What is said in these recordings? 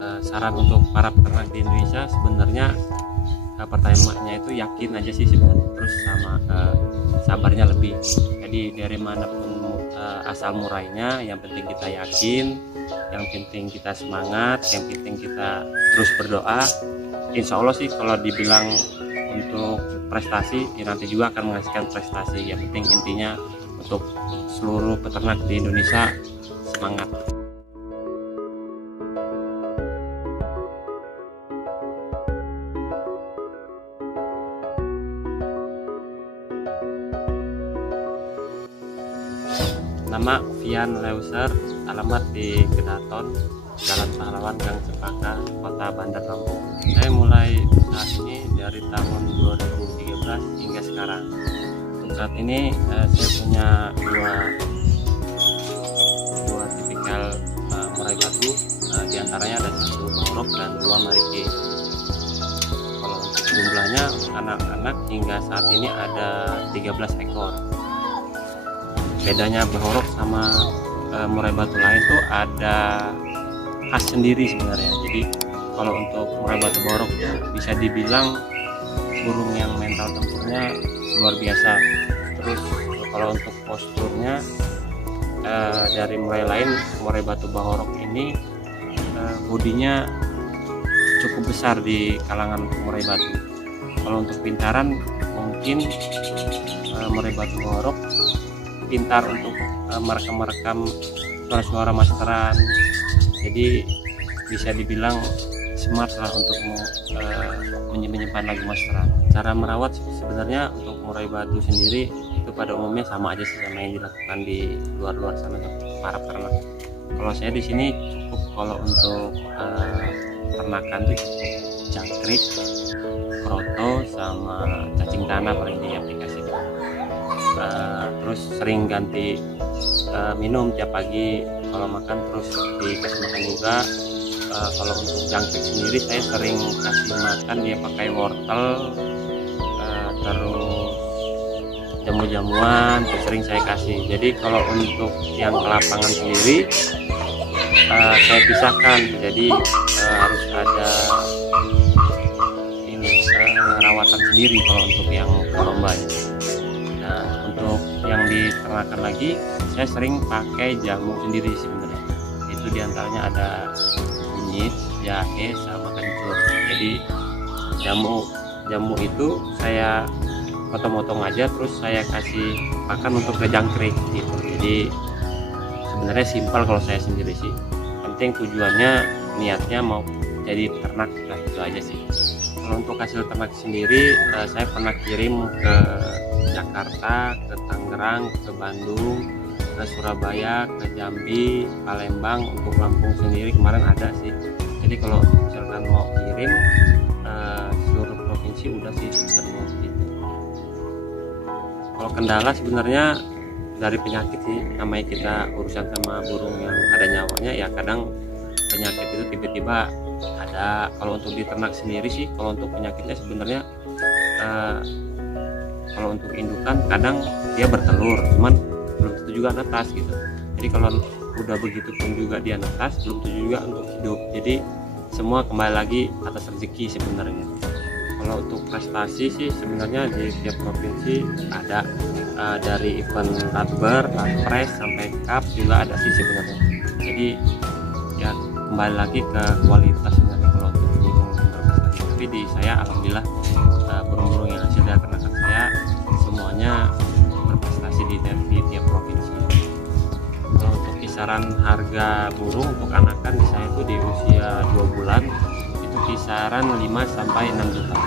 Saran untuk para peternak di Indonesia sebenarnya pertamanya itu yakin aja sih sebenarnya, terus sama sabarnya lebih. Jadi dari manapun asal murainya, yang penting kita yakin, yang penting kita semangat, yang penting kita terus berdoa. Insya Allah sih kalau dibilang untuk prestasi ya nanti juga akan menghasilkan prestasi. Yang penting intinya untuk seluruh peternak di Indonesia semangat. Nama Vian Leuser, alamat di Kedaton, Jalan Pahlawan, Gang Cempaka, Kota Bandar Lampung. Saya mulai usaha ini dari tahun 2013 hingga sekarang. Untuk saat ini saya punya dua tipikal murai batu, diantaranya ada 1 Bahorok dan 2 Marike. Kalau untuk jumlahnya anak-anak hingga saat ini ada 13 ekor. Bedanya Bahorok sama murai batu lain tuh ada khas sendiri sebenarnya. Jadi kalau untuk murai batu Bahorok bisa dibilang burung yang mental tempurnya luar biasa. Terus kalau untuk posturnya dari murai lain, murai batu Bahorok ini bodinya cukup besar di kalangan murai batu. Kalau untuk pintaran mungkin murai batu Bahorok pintar untuk merekam suara-suara masteran, jadi bisa dibilang smart lah untuk menyimpan lagu masteran. Cara merawat sebenarnya untuk murai batu sendiri itu pada umumnya sama aja sih sama yang dilakukan di luar sana untuk para peternak. Kalau saya di sini cukup, kalau untuk ternakan tuh cukup jangkrik, kroto, sama cacing tanah paling di aplikasi. Terus sering ganti minum tiap pagi kalau makan, terus dikasih makan juga. Kalau untuk jangkrik sendiri saya sering kasih makan dia pakai wortel, terus jamu-jamuan terus sering saya kasih. Jadi kalau untuk yang ke lapangan sendiri saya pisahkan, jadi harus ada ini rawatan sendiri kalau untuk yang lomba. Untuk yang diternakan lagi saya sering pakai jamu sendiri sebenarnya. Itu diantaranya ada kunyit, jahe, sama kencur. Jadi jamu itu saya potong-potong aja, terus saya kasih pakan untuk ke jangkrik gitu. Jadi sebenarnya simpel kalau saya sendiri sih. Penting tujuannya, niatnya mau jadi peternak, nah itu aja sih. Kalau untuk hasil ternak sendiri saya pernah kirim ke Jakarta, ke Tangerang, ke Bandung, ke Surabaya, ke Jambi, Palembang. Untuk Lampung sendiri kemarin ada sih. Jadi kalau misalkan mau kirim seluruh provinsi udah sih semua gitu. Kalau kendala sebenarnya dari penyakit sih, namanya kita urusan sama burung yang ada nyawanya ya, kadang penyakit itu tiba-tiba ada. Kalau untuk diternak sendiri sih, kalau untuk penyakitnya sebenarnya kalau untuk indukan kadang dia bertelur, cuman belum tentu juga netas gitu. Jadi kalau udah begitu pun juga dia netas, belum tentu juga untuk hidup. Jadi semua kembali lagi atas rezeki sebenarnya. Kalau untuk prestasi sih sebenarnya di tiap provinsi ada, dari event Radber, Radpres sampai Cup juga ada sih sebenarnya. Jadi ya kembali lagi ke kualitas sebenarnya kalau untuk burung berprestasi. Tapi di saya alhamdulillah burung-burung yang hasil dari ternakan saya semuanya berprestasi di tiap provinsi. Kalau untuk kisaran harga burung untuk anakan di saya itu di usia 2 bulan itu kisaran 5 sampai 6 juta.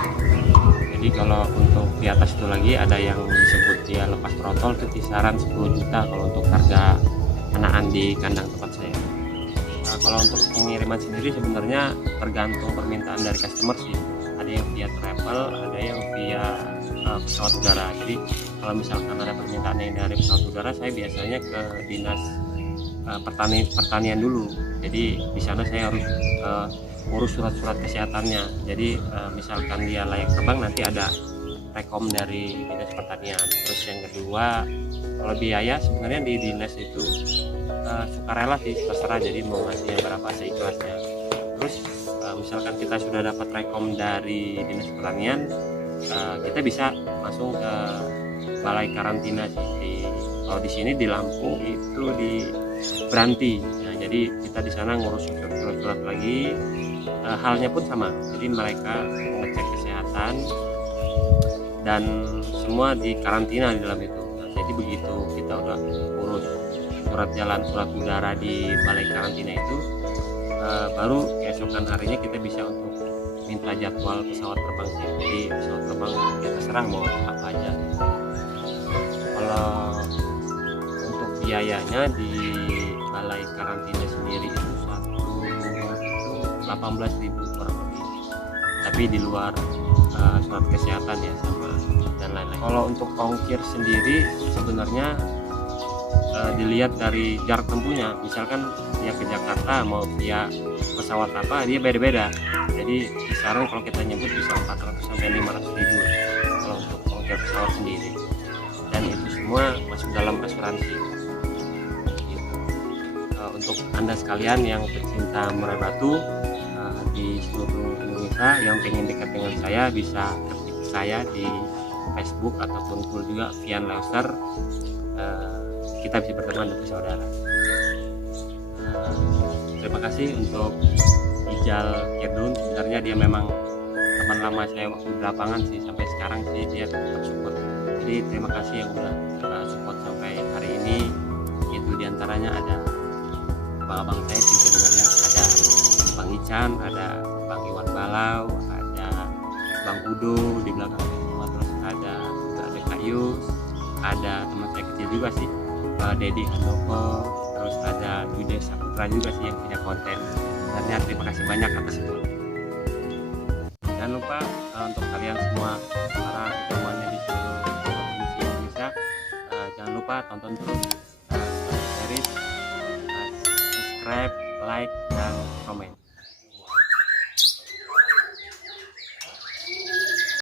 Jadi kalau untuk di atas itu lagi ada yang disebut dia lepas trotol itu kisaran 10 juta kalau untuk harga anakan di kandang tempat saya. Nah, kalau untuk pengiriman sendiri sebenarnya tergantung permintaan dari customer sih. Ada yang via travel, ada yang via pesawat udara. Jadi kalau misalkan ada permintaan yang dari pesawat udara, saya biasanya ke dinas pertanian dulu. Jadi di sana saya harus urus surat-surat kesehatannya. Jadi misalkan dia layak terbang, nanti ada rekom dari dinas pertanian. Terus yang kedua, kalau biaya sebenarnya di dinas itu sukarela sih, terserah, jadi mau ngasih berapa seikhlasnya. terus misalkan kita sudah dapat rekom dari Dinas Pertanian, kita bisa langsung ke balai karantina sih. Kalau di sini di Lampung itu di Beranti. Nah, jadi kita di sana ngurus surat-surat lagi. Halnya pun sama. Jadi mereka mengecek kesehatan dan semua di karantina di dalam itu. Nah, jadi begitu kita udah urus surat jalan, surat udara di balai karantina itu, baru keesokan harinya kita bisa untuk minta jadwal pesawat terbang sih. Jadi pesawat terbang ya terserah mau apa aja. Kalau untuk biayanya di balai karantina sendiri itu 18.000 kurang lebih, tapi di luar surat kesehatan ya sama dan lain-lain. Kalau untuk ongkir sendiri sebenarnya dilihat dari jarak tempuhnya, misalkan dia ke Jakarta mau via pesawat apa dia beda-beda, jadi kisaran kalau kita nyebut bisa 400 sampai 500.000 kalau untuk ongkir pesawat sendiri, dan itu semua masuk dalam asuransi gitu. Untuk Anda sekalian yang pecinta murai batu di seluruh Indonesia yang pengen dekat dengan saya, bisa ketik saya di Facebook ataupun full juga Vian Leuser. Kita bisa berteman dan bersaudara. Terima kasih untuk Ijal Kirdun. Sebenarnya dia memang teman lama saya waktu di lapangan sih, sampai sekarang sih dia tetap support. Jadi terima kasih yang udah support sampai hari ini. Itu diantaranya ada abang-abang saya sih sebenarnya, ada Bang Ican, ada Bang Iwan Balau, ada Bang Udo di belakang semua, terus ada Kak Yus, ada teman saya kecil juga sih, Dedi Handoko, terus ada Dude Saputra juga sih yang punya konten. Dan ya, terima kasih banyak atas itu. Jangan lupa untuk kalian semua para temannya di seluruh provinsi Indonesia, jangan lupa tonton terus series, subscribe, like, dan komen.